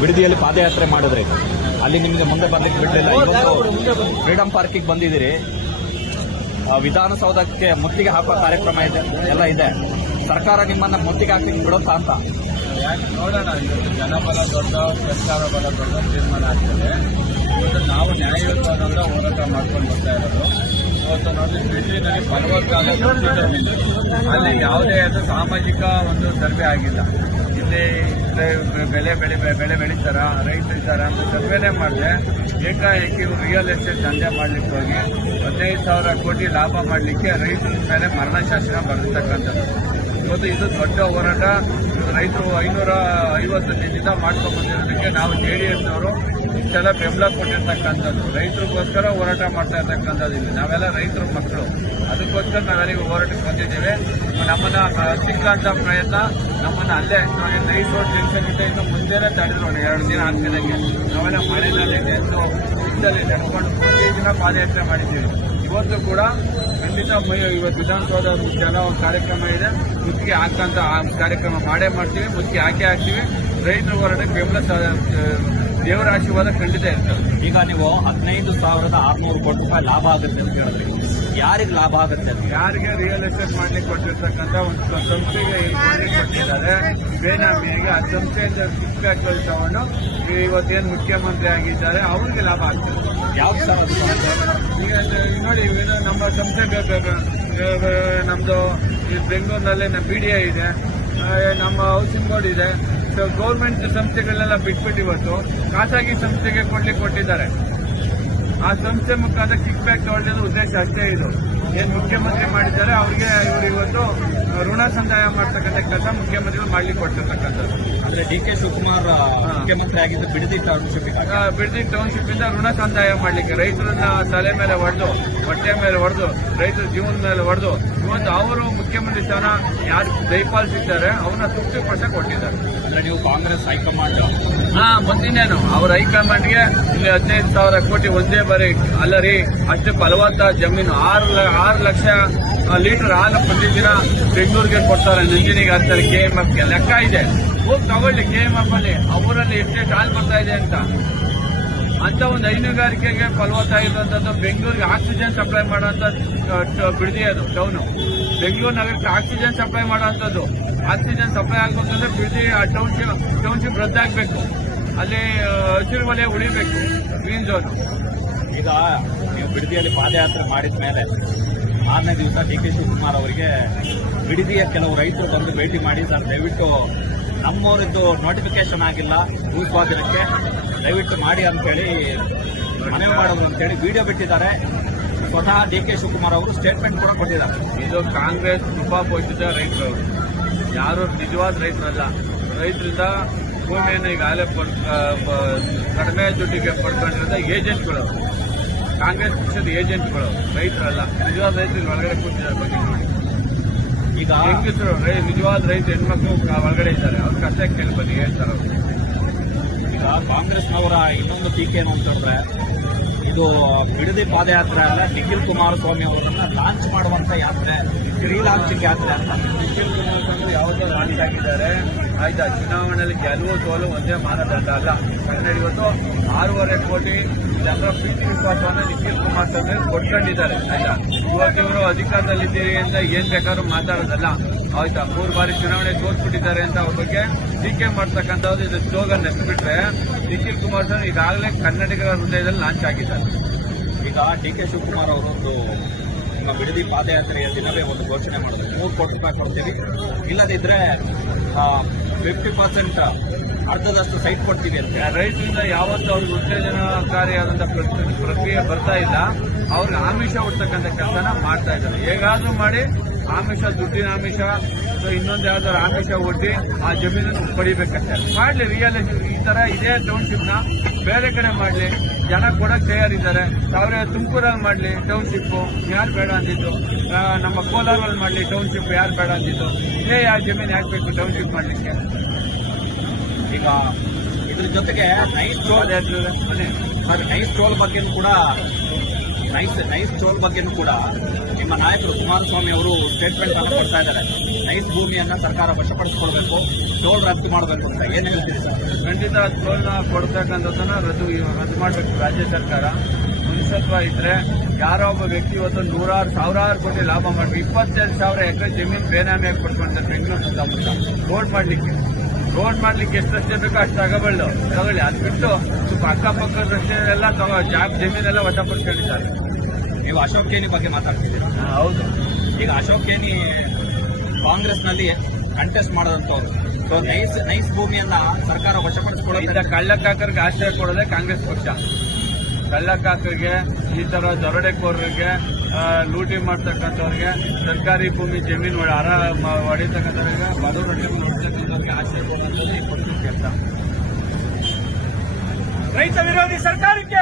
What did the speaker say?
ಬಿಡದಿಯಲ್ಲಿ ಪಾದಯಾತ್ರೆ ಮಾಡಿದ್ರಿ, ಅಲ್ಲಿ ನಿಮಗೆ ಮುಂದೆ ಬರ್ಲಿಕ್ಕೆ ಬಿಡಲಿಲ್ಲ. ಇವತ್ತು ಫ್ರೀಡಂ ಪಾರ್ಕಿಗೆ ಬಂದಿದ್ದೀರಿ. ವಿಧಾನಸೌಧಕ್ಕೆ ಮುತ್ತಿಗೆ ಹಾಕುವ ಕಾರ್ಯಕ್ರಮ ಇದೆ, ಎಲ್ಲ ಇದೆ. ಸರ್ಕಾರ ನಿಮ್ಮನ್ನ ಮುತ್ತಿಗೆ ಹಾಕಲಿಕ್ಕೆ ಬಿಡುತ್ತಾ ಅಂತ ನೋಡೋಣ. ಇವತ್ತು ಜನಬಲ ದೊಡ್ಡ, ಸರ್ಕಾರ ಬಲ ದೊಡ್ಡ ತೀರ್ಮಾನ ಆಗ್ತದೆ. ಇವತ್ತು ನಾವು ನ್ಯಾಯಯುತವಾದ ಹೋರಾಟ ಮಾಡ್ಕೊಂಡು ಬರ್ತಾ ಇರೋದು. ಇವತ್ತು ನೋಡಿ ದಿಲ್ಲಿನಲ್ಲಿ 40 ಅಲ್ಲಿ ಯಾವುದೇ ಅದು ಸಾಮಾಜಿಕ ಒಂದು ಸರ್ವೆ ಆಗಿಲ್ಲ. ಇಲ್ಲಿ ಬೆಳೆ ಬೆಳೀತಾರ, ರೈತರು ಇದ್ದಾರ ಅಂತ ಸರ್ವೆನೇ ಮಾಡಿದೆ. ಏಕಾಏಕಿ ರಿಯಲ್ ಎಸ್ಟೇಟ್ ದಂಧೆ ಮಾಡ್ಲಿಕ್ಕೆ ಹೋಗಿ 15,000 ಕೋಟಿ ಲಾಭ ಮಾಡಲಿಕ್ಕೆ ರೈತರ ಮೇಲೆ ಮರಣಶಾಸನ ಬರೆದಿರ್ತಕ್ಕಂಥದ್ದು. ಇವತ್ತು ಇದು ದೊಡ್ಡ ಹೋರಾಟ. ರೈತರು 550 ದಿನದಿಂದ ಮಾಡ್ಕೊಂಡು ಬಂದಿರೋದಕ್ಕೆ ನಾವು JDSನವರು ಇಷ್ಟೆಲ್ಲ ಬೆಂಬಲ ಕೊಟ್ಟಿರ್ತಕ್ಕಂಥದ್ದು. ರೈತರಿಗೋಸ್ಕರ ಹೋರಾಟ ಮಾಡ್ತಾ ಇರ್ತಕ್ಕಂಥದ್ದು. ಇಲ್ಲಿ ನಾವೆಲ್ಲ ರೈತರ ಮಕ್ಕಳು, ಅದಕ್ಕೋಸ್ಕರ ನಾವೆಲ್ಲ ಹೋರಾಟಕ್ಕೆ ಬಂದಿದ್ದೇವೆ. ನಮ್ಮನ್ನ ಸಿಕ್ಕಂತ ಪ್ರಯತ್ನ ನಮ್ಮನ್ನ ಅಲ್ಲೇ ನೈಸ್ ರೋಡ್ ಜಂಕ್ಷನ್ ಇನ್ನು ಮುಂದೆನೇ ತಡೆದ್ರು ನೋಡಿ. 2 ದಿನ ಆಗ್ತಿದಂಗೆ ನಾವೆಲ್ಲ ಮಳೆನಲ್ಲಿ ನೆಂದು ಇಷ್ಟಲ್ಲಿ ನೆಡ್ಕೊಂಡು ಪ್ರತಿದಿನ ಪಾದಯಾತ್ರೆ ಮಾಡಿದ್ದೀವಿ. ಇವತ್ತು ಕೂಡ ಖಂಡಿತ ಇವತ್ತು ವಿಧಾನಸೌಧ ಜನ ಒಂದು ಕಾರ್ಯಕ್ರಮ ಇದೆ, ಮುತ್ತಿಗೆ ಹಾಕಂತ ಕಾರ್ಯಕ್ರಮ ಮಾಡೇ ಮಾಡ್ತೀವಿ, ಮುತ್ತಿಗೆ ಹಾಕ್ತೀವಿ. ರೈತರ ಹೋರಾಟಕ್ಕೆ ಬೆಂಬಲ ದೇವರ ಆಶೀರ್ವಾದ ಖಂಡಿತ ಇರ್ತದೆ. ಈಗ ನೀವು 15,600 ಕೋಟಿ ರೂಪಾಯಿ ಲಾಭ ಆಗುತ್ತೆ ಅಂತ ಹೇಳಿದ್ರಿ. ಯಾರಿಗೆ ಲಾಭ ಆಗುತ್ತೆ ಅಂತ? ಯಾರಿಗೆ ರಿಯಲ್ ಎಸ್ಟೇಟ್ ಮಾಡ್ಲಿಕ್ಕೆ ಕೊಟ್ಟಿರ್ತಕ್ಕಂಥ ಒಂದು ಸಂಸ್ಥೆಗೆ ಕೊಟ್ಟಿದ್ದಾರೆ ಬೇನಾಮಿಗೆ. ಆ ಸಂಸ್ಥೆಯಿಂದ ಸಿಕ್ಕ ತಗೊಂಡು ಇವತ್ತೇನು ಮುಖ್ಯಮಂತ್ರಿ ಆಗಿದ್ದಾರೆ ಅವ್ರಿಗೆ ಲಾಭ ಆಗ್ತದೆ. ಯಾವ ಸರ್ ಈಗ ನೋಡಿ, ನಮ್ಮ ಸಂಸ್ಥೆ ನಮ್ದು ಬೆಂಗಳೂರಿನಲ್ಲಿ ನಮ್ಮ BDI ಇದೆ, ನಮ್ಮ ಹೌಸಿಂಗ್ ಬೋರ್ಡ್ ಇದೆ. ಗೌರ್ಮೆಂಟ್ ಸಂಸ್ಥೆಗಳನ್ನೆಲ್ಲ ಬಿಟ್ಬಿಟ್ಟು ಇವತ್ತು ಖಾಸಗಿ ಸಂಸ್ಥೆಗೆ ಕೊಟ್ಟಿದ್ದಾರೆ. ಆ ಸಂಸ್ಥೆ ಮುಖಾಂತರ ಕಿಕ್ ಬ್ಯಾಕ್ ತಗೊಳ್ಳೋದು ಉದ್ದೇಶ ಅಷ್ಟೇ. ಇದು ಏನು ಮುಖ್ಯಮಂತ್ರಿ ಮಾಡಿದ್ದಾರೆ ಅವ್ರಿಗೆ ಇವರು ಇವತ್ತು ಋಣ ಸಂದಾಯ ಮಾಡ್ತಕ್ಕಂಥ ಕೆಲಸ ಮುಖ್ಯಮಂತ್ರಿಗಳು ಮಾಡ್ಲಿಕ್ಕೆ ಕೊಟ್ಟಿರ್ತಕ್ಕಂಥದ್ದು. ಅಂದ್ರೆ DK ಶಿವಕುಮಾರ್ ಮುಖ್ಯಮಂತ್ರಿ ಆಗಿದ್ದು ಬಿಡದಿ ಟೌನ್ಶಿಪ್ ಇಂದ ಋಣ ಸಂದಾಯ ಮಾಡ್ಲಿಕ್ಕೆ ರೈತರನ್ನ ತಲೆ ಮೇಲೆ ಹೊಡೆದು, ಹೊಟ್ಟೆ ಮೇಲೆ ಹೊಡೆದು, ರೈತರ ಜೀವನದ ಮೇಲೆ ಹೊಡೆದು ಇವತ್ತು ಅವರು ಮುಖ್ಯಮಂತ್ರಿ ಸ್ಥಾನ ಯಾರು ದಯಪಾಲಿಸಿದ್ದಾರೆ ಅವ್ರನ್ನ 50% ಕೊಟ್ಟಿದ್ದಾರೆ. ಅಂದ್ರೆ ನೀವು ಕಾಂಗ್ರೆಸ್ ಹೈಕಮಾಂಡ್ ಮುಂದಿನೇನು ಅವ್ರ ಹೈಕಮಾಂಡ್ಗೆ ಇಲ್ಲಿ 15,000 ಕೋಟಿ ಒಂದೇ ಬಾರಿ ಅಲ್ಲ ರೀ, ಅಷ್ಟು ಫಲವತ್ತಾದ ಜಮೀನು 6 ಲಕ್ಷ ಲೀಟರ್ ಹಾಲು ಪ್ರತಿದಿನ ಬೆಂಗಳೂರಿಗೆ ಕೊಡ್ತಾರೆ, ನಂದಿನಿಗೆ ಹಾಕ್ತಾರೆ. KMF ಲೆಕ್ಕ ಇದೆ, ಹೋಗಿ ತಗೊಳ್ಳಿ KMF ಅಲ್ಲಿ ಅವರಲ್ಲಿ ಎಷ್ಟೆಷ್ಟು ಹಾಲು ಬರ್ತಾ ಇದೆ ಅಂತ ಒಂದು ಹೈನುಗಾರಿಕೆಗೆ ಫಲವತ್ತಾಗಿರುವಂತದ್ದು. ಬೆಂಗಳೂರಿಗೆ ಆಕ್ಸಿಜನ್ ಸಪ್ಲೈ ಮಾಡುವಂತ ಬಿಡದಿ ಅದು ಟೌನು. ಬೆಂಗಳೂರು ನಗರಕ್ಕೆ ಆಕ್ಸಿಜನ್ ಸಪ್ಲೈ ಮಾಡುವಂತದ್ದು. ಆಕ್ಸಿಜನ್ ಸಪ್ಲೈ ಆಗ್ಬೇಕಂದ್ರೆ ಬಿಡದಿ ಟೌನ್ಶಿಪ್ ರದ್ದಾಗಬೇಕು, ಅಲ್ಲಿ ಹಸಿರು ವಲಯ ಉಳಿಬೇಕು, ಗ್ರೀನ್ ಝೋನ್. ಈಗ ನೀವು ಬಿಡದಿಯಲ್ಲಿ ಪಾದಯಾತ್ರೆ ಮಾಡಿದ ಮೇಲೆ 6ನೇ ದಿವಸ DK ಶಿವಕುಮಾರ್ ಅವರಿಗೆ ಬಿಡದಿಯ ಕೆಲವು ರೈತರು ಬಂದು ಭೇಟಿ ಮಾಡಿ, ಸರ್ ದಯವಿಟ್ಟು ನಮ್ಮವರಿದ್ದು ನೋಟಿಫಿಕೇಶನ್ ಆಗಿಲ್ಲ ಭೂಸ್ವಾಧೀನಕ್ಕೆ, ದಯವಿಟ್ಟು ಮಾಡಿ ಅಂತೇಳಿ ಮನವಿ ಮಾಡೋದು ಅಂತೇಳಿ ವಿಡಿಯೋ ಬಿಟ್ಟಿದ್ದಾರೆ. ಸ್ವತಃ DK ಶಿವಕುಮಾರ್ ಅವರು ಸ್ಟೇಟ್ಮೆಂಟ್ ಕೂಡ ಕೊಟ್ಟಿದ್ದಾರೆ. ಇದು ಕಾಂಗ್ರೆಸ್ ಕೃಪಾ ಪೋಷಿತ ರೈತರವರು, ಯಾರು ನಿಜವಾದ ರೈತರಲ್ಲ. ರೈತರಿಂದ ಭೂಮಿಯನ್ನು ಈಗಾಗಲೇ ಕಡಿಮೆ ದುಡ್ಡಿಗೆ ಪಡ್ಕೊಂಡಿರೋದ ಏಜೆಂಟ್ಗಳು, ಕಾಂಗ್ರೆಸ್ ಪಕ್ಷದ ಏಜೆಂಟ್ಗಳು, ರೈತರಲ್ಲ. ನಿಜವಾದ ರೈತರು ಒಳಗಡೆ ಕೂತಿದ್ದಾರೆ. ಬಗ್ಗೆ ನೋಡಿ, ಈಗ ಹೆಂಗಸರು ನಿಜವಾದ ರೈತ ಹೆಣ್ಮಕ್ಳು ಒಳಗಡೆ ಇದ್ದಾರೆ, ಅವ್ರ ಕಷ್ಟ ಕೇಳಿ ಬನ್ನಿ ಹೇಳ್ತಾರೆ. ಈಗ ಕಾಂಗ್ರೆಸ್ನವರ ಇನ್ನೊಂದು ಟೀಕೆ ಏನು ಅಂತಂದ್ರೆ, ಇದು ಬಿಡದಿ ಪಾದಯಾತ್ರೆ ಅಲ್ಲ, ನಿಖಿಲ್ ಕುಮಾರಸ್ವಾಮಿ ಅವರನ್ನ ಲಾಂಚ್ ಮಾಡುವಂತ ಯಾತ್ರೆ, ಫ್ರೀ ಲಾಂಚಿಂಗ್ ಯಾತ್ರೆ ಅಂತ. ನಿಖಿಲ್ ಕುಮಾರಸ್ವಾಮಿ ಯಾವುದೋ ಲಾಂಚ್ ಆಗಿದ್ದಾರೆ. ಆಯ್ತಾ, ಚುನಾವಣೆಯಲ್ಲಿ ಗೆಲುವು ಸೋಲು ಒಂದೇ ಮಾನದಂಡ ಅಲ್ಲ. ಯಾಕಂದ್ರೆ ಇವತ್ತು 6.5 ಕೋಟಿ ಜನರ ಪ್ರೀತಿ ವಿಶ್ವಾಸವನ್ನು ನಿಖಿಲ್ ಕುಮಾರಸ್ವಾಮಿ ಕೊಟ್ಕೊಂಡಿದ್ದಾರೆ. ಆಯ್ತಾ, ಇವತ್ತು ಇವರು ಅಧಿಕಾರದಲ್ಲಿದ್ದೀರಿ ಅಂತ ಏನ್ ಬೇಕಾದ್ರೂ ಮಾತಾಡೋದಲ್ಲ. ಆಯ್ತಾ, 3 ಬಾರಿ ಚುನಾವಣೆ ಸೋತ್ಬಿಟ್ಟಿದ್ದಾರೆ ಅಂತ ಅವ್ರ ಬಗ್ಗೆ ಟೀಕೆ ಮಾಡ್ತಕ್ಕಂಥದ್ದು ಇದು ಸ್ಲೋಗನ್ ನೆನೆಸ್ಬಿಟ್ರೆ, ನಿಖಿಲ್ ಕುಮಾರಸ್ವಾಮಿ ಈಗಾಗಲೇ ಕನ್ನಡಿಗರ ಹೃದಯದಲ್ಲಿ ಲಾಂಚ್ ಆಗಿದ್ದಾರೆ. ಈಗ DK ಶಿವಕುಮಾರ್ ಅವರೊಂದು ನಿಮ್ಮ ಬಿಡದಿ ಪಾದಯಾತ್ರೆಯ ದಿನವೇ ಒಂದು ಘೋಷಣೆ ಮಾಡಿದ್ರು, 3 ಕೋಟಿ ರೂಪಾಯಿ ಕೊಡ್ತೀವಿ, ಇಲ್ಲದಿದ್ರೆ 50% ಅರ್ಧದಷ್ಟು ಸೈಟ್ ಕೊಡ್ತೀವಿ ಅಂತ. ರೈತರಿಂದ ಯಾವತ್ತೂ ಅವ್ರಿಗೆ ಉತ್ತೇಜನಕಾರಿಯಾದಂಥ ಪ್ರಕ್ರಿಯೆ ಬರ್ತಾ ಇಲ್ಲ. ಅವ್ರಿಗೆ ಆಮಿಷ ಹುಡ್ತಕ್ಕಂಥ ಕೆಲಸನ ಮಾಡ್ತಾ ಇದ್ದಾರೆ. ಹೇಗಾದ್ರೂ ಮಾಡಿ ಆಮಿಷ, ದುಡ್ಡಿನ ಆಮಿಷ, ಇನ್ನೊಂದು ಯಾವ್ದಾದ್ರು ಆಮಿಷ ಒಡ್ಡಿ ಆ ಜಮೀನನ್ನು ಪಡಿಬೇಕಂತೆ. ಮಾಡ್ಲಿ, ರಿಯಲ್ ಈ ತರ ಇದೇ ಟೌನ್ಶಿಪ್ ನ ಬೇರೆ ಕಡೆ ಮಾಡ್ಲಿ, ಜನ ಕೊಡಕ್ ತಯಾರಿದ್ದಾರೆ. ತುಮಕೂರಲ್ಲಿ ಮಾಡ್ಲಿ ಟೌನ್ಶಿಪ್, ಯಾರು ಬೇಡ ಅಂದಿದ್ದು. ನಮ್ಮ ಕೋಲಾರಲ್ಲಿ ಮಾಡ್ಲಿ ಟೌನ್ಶಿಪ್, ಯಾರು ಬೇಡ ಅಂದಿದ್ದು. ಇದೇ ಯಾವ ಜಮೀನು ಯಾಕೆ ಬೇಕು ಟೌನ್ಶಿಪ್ ಮಾಡ್ಲಿಕ್ಕೆ? ಈಗ ಇದ್ರ ಜೊತೆಗೆ ನೈಸ್ ಟೋಲ್ ಬಗ್ಗೆನೂ ಕೂಡ ನಿಮ್ಮ ನಾಯಕರು ಕುಮಾರಸ್ವಾಮಿ ಅವರು ಸ್ಟೇಟ್ಮೆಂಟ್ ಅನ್ನು ಕೊಡ್ತಾ ಇದ್ದಾರೆ. ನೈಸ್ ಭೂಮಿಯನ್ನ ಸರ್ಕಾರ ವಶಪಡಿಸಿಕೊಳ್ಬೇಕು, ಟೋಲ್ ರದ್ದು ಮಾಡಬೇಕು ಅಂತ ಏನ್ ಹೇಳ್ತೀರಿ ಸರ್? ಖಂಡಿತ ಟೋಲ್ನ ಕೊಡ್ತಕ್ಕಂಥದ್ದನ್ನ ರದ್ದು ಮಾಡಬೇಕು ರಾಜ್ಯ ಸರ್ಕಾರ. ಮನುಷ್ಯತ್ವ ಇದ್ರೆ ಯಾರೋ ಒಬ್ಬ ವ್ಯಕ್ತಿ ಇವತ್ತು ನೂರಾರು ಸಾವಿರಾರು ಕೋಟಿ ಲಾಭ ಮಾಡಬೇಕು. 22,000 ಎಕರೆ ಜಮೀನು ಬೇನಾಮಿಯಾಗಿ ಕೊಡ್ಕೊಂತಾರೆ ಬೆಂಗಳೂರು ಸುತ್ತಮುತ್ತ. ರೋಡ್ ಮಾಡ್ಲಿಕ್ಕೆ ಎಷ್ಟು ರಸ್ತೆ ಬೇಕೋ ಅಷ್ಟು ತಗೊಳ್ಳಿ. ಅದು ಬಿಟ್ಟು ಸ್ವಲ್ಪ ಅಕ್ಕಪಕ್ಕದ ರಸ್ತೆ ಎಲ್ಲ ಜಮೀನೆಲ್ಲ ವಶಪಡಿಸ್ಕೊಂಡಿದ್ದಾರೆ. ನೀವು ಅಶೋಕ್ ಕೇನಿ ಬಗ್ಗೆ ಮಾತಾಡ್ತಿದ್ದೀರಾ? ಹೌದು. ಈಗ ಅಶೋಕ್ ಕೇನಿ ಕಾಂಗ್ರೆಸ್ನಲ್ಲಿ ಕಂಟೆಸ್ಟ್ ಮಾಡದಂತವ್ರು. ಸೊ ನೈಸ್ ಭೂಮಿಯನ್ನ ಸರ್ಕಾರ ವಶಪಡಿಸಿಕೊಳ್ಳೋದ್ರಿಂದ ಕಳ್ಳಕಾಕರಿಗೆ ಆಶ್ರಯ ಕೊಡೋದೇ ಕಾಂಗ್ರೆಸ್ ಪಕ್ಷ. ಕಳ್ಳಕಾಕರಿಗೆ, ಈ ತರ ದರೋಡೆಕೋರರಿಗೆ, ಲೂಟಿ ಮಾಡ್ತಕ್ಕಂಥವ್ರಿಗೆ, ಸರ್ಕಾರಿ ಭೂಮಿ ಜಮೀನು ಹೊಡಿತಕ್ಕಂಥವ್ರಿಗೆ, ಬಡವರಿಗೆ ಹೊಡಿತಕ್ಕಂಥವ್ರಿಗೆ ಆಶ್ರಯ ಕೊಡುವಂಥದ್ದು ಈ ಪಕ್ಷದ ಕೆಲಸ. ರೈತ ವಿರೋಧಿ ಸರ್ಕಾರಕ್ಕೆ